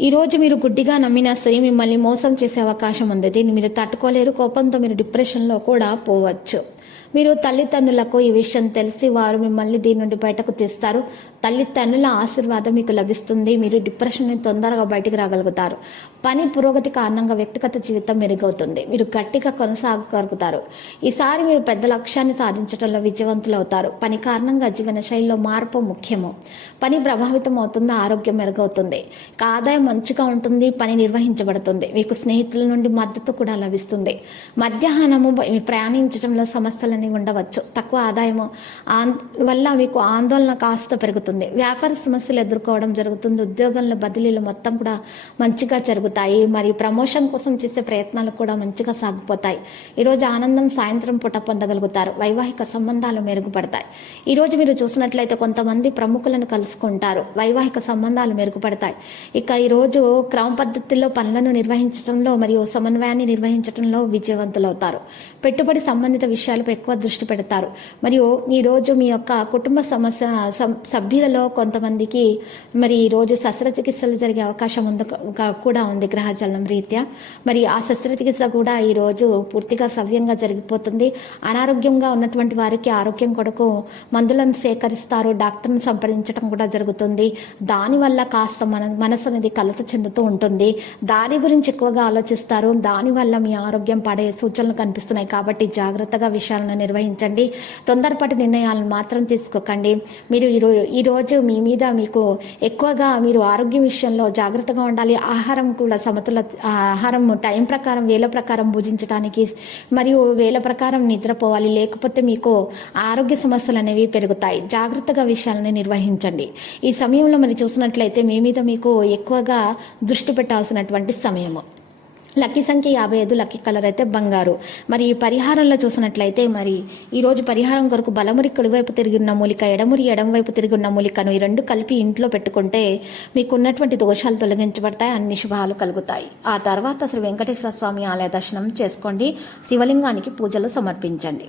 ఈరోజు మీరు గుడ్డిగా నమ్మినా సరే మిమ్మల్ని మోసం చేసే అవకాశం ఉంది. దీన్ని మీరు తట్టుకోలేరు. కోపంతో మీరు డిప్రెషన్లో కూడా పోవచ్చు. మీరు తల్లిదండ్రులకు ఈ విషయం తెలిసి వారు మిమ్మల్ని దీని నుండి బయటకు తీస్తారు. తల్లిదండ్రుల ఆశీర్వాదం మీకు లభిస్తుంది. మీరు డిప్రెషన్ నుండి తొందరగా బయటకు రాగలుగుతారు. పని పురోగతి కారణంగా వ్యక్తిగత జీవితం మెరుగవుతుంది. మీరు గట్టిగా కొనసాగగలుగుతారు. ఈసారి మీరు పెద్ద లక్ష్యాన్ని సాధించడంలో విజయవంతులు అవుతారు పని కారణంగా జీవన శైలిలో మార్పు ముఖ్యము. పని ప్రభావితం అవుతుంది ఆరోగ్యం మెరుగవుతుంది. ఆదాయం మంచిగా ఉంటుంది పని నిర్వహించబడుతుంది. మీకు స్నేహితుల నుండి మద్దతు కూడా లభిస్తుంది. మధ్యాహ్నము ప్రయాణించడంలో సమస్యలను ఉండవచ్చు. తక్కువ ఆదాయము ఆన్- వల్ల మీకు ఆందోళన కాస్త పెరుగుతుంది. వ్యాపార సమస్యలు ఎదుర్కోవడం జరుగుతుంది. ఉద్యోగంలో బదిలీలు మొత్తం కూడా మంచిగా జరుగుతాయి. మరియు ప్రమోషన్ కోసం చేసే ప్రయత్నాలు కూడా మంచిగా సాగిపోతాయి. ఈరోజు ఆనందం సాయంత్రం పూట పొందగలుగుతారు. వైవాహిక సంబంధాలు మెరుగుపడతాయి. ఈరోజు మీరు చూసినట్లయితే కొంతమంది ప్రముఖులను కలుసుకుంటారు. వైవాహిక సంబంధాలు మెరుగుపడతాయి. ఇక ఈరోజు క్రమ పద్ధతిలో పనులను నిర్వహించడంలో మరియు సమన్వయాన్ని నిర్వహించడంలో విజయవంతులవుతారు. పెట్టుబడి సంబంధిత విషయాలపై ఎక్కువ దృష్టి పెడతారు. మరియు ఈరోజు మీ యొక్క కుటుంబ సమస్య సభ్యులలో కొంతమందికి మరి ఈరోజు శస్త్రచికిత్సలు జరిగే అవకాశం ఉంది కూడా ఉంది గ్రహజలం రీత్యా. మరి ఆ శస్త్రచికిత్స కూడా ఈరోజు పూర్తిగా సవ్యంగా జరిగిపోతుంది. అనారోగ్యంగా ఉన్నటువంటి వారికి ఆరోగ్యం కొరకు మందులను సేకరిస్తారు. డాక్టర్ని సంప్రదించడం కూడా జరుగుతుంది. దానివల్ల కాస్త మన మనసు అనేది కలత చెందుతూ ఉంటుంది. దాని గురించి ఎక్కువగా ఆలోచిస్తారు. దానివల్ల మీ ఆరోగ్యం పడే సూచనలు కనిపిస్తున్నాయి. కాబట్టి జాగ్రత్తగా విషయాలను నిర్వహించండి. తొందరపాటు నిర్ణయాలను మాత్రం తీసుకోకండి. మీరు ఈరో- ఈరోజు మీ మీద మీకు ఎక్కువగా మీరు ఆరోగ్యం విషయంలో జాగ్రత్తగా ఉండాలి. ఆహారం కూడా సమతుల ఆహారం టైం ప్రకారం వేల ప్రకారం భుజించడానికి మరియు వేల ప్రకారం నిద్రపోవాలి. లేకపోతే మీకు ఆరోగ్య సమస్యలు అనేవి పెరుగుతాయి. జాగ్రత్తగా విషయాలని నిర్వహించండి. ఈ సమయంలో మరి చూసినట్లయితే మీ మీద మీకు ఎక్కువగా దృష్టి పెట్టాల్సినటువంటి సమయము. లక్కీ సంఖ్య యాభై ఐదు లక్కీ కలర్ అయితే బంగారు. మరి ఈ పరిహారంలో చూసినట్లయితే మరి ఈ రోజు పరిహారం కొరకు బలమురి కుడివైపు తిరిగి ఉన్న మూలిక ఎడమురి ఎడమవైపు తిరిగి ఉన్న మూలికను ఈ రెండు కలిపి ఇంట్లో పెట్టుకుంటే మీకున్నటువంటి దోషాలు తొలగించబడతాయి అన్ని శుభాలు కలుగుతాయి. ఆ తర్వాత శ్రీ వెంకటేశ్వర స్వామి ఆలయ దర్శనం చేసుకోండి. శివలింగానికి పూజలు సమర్పించండి.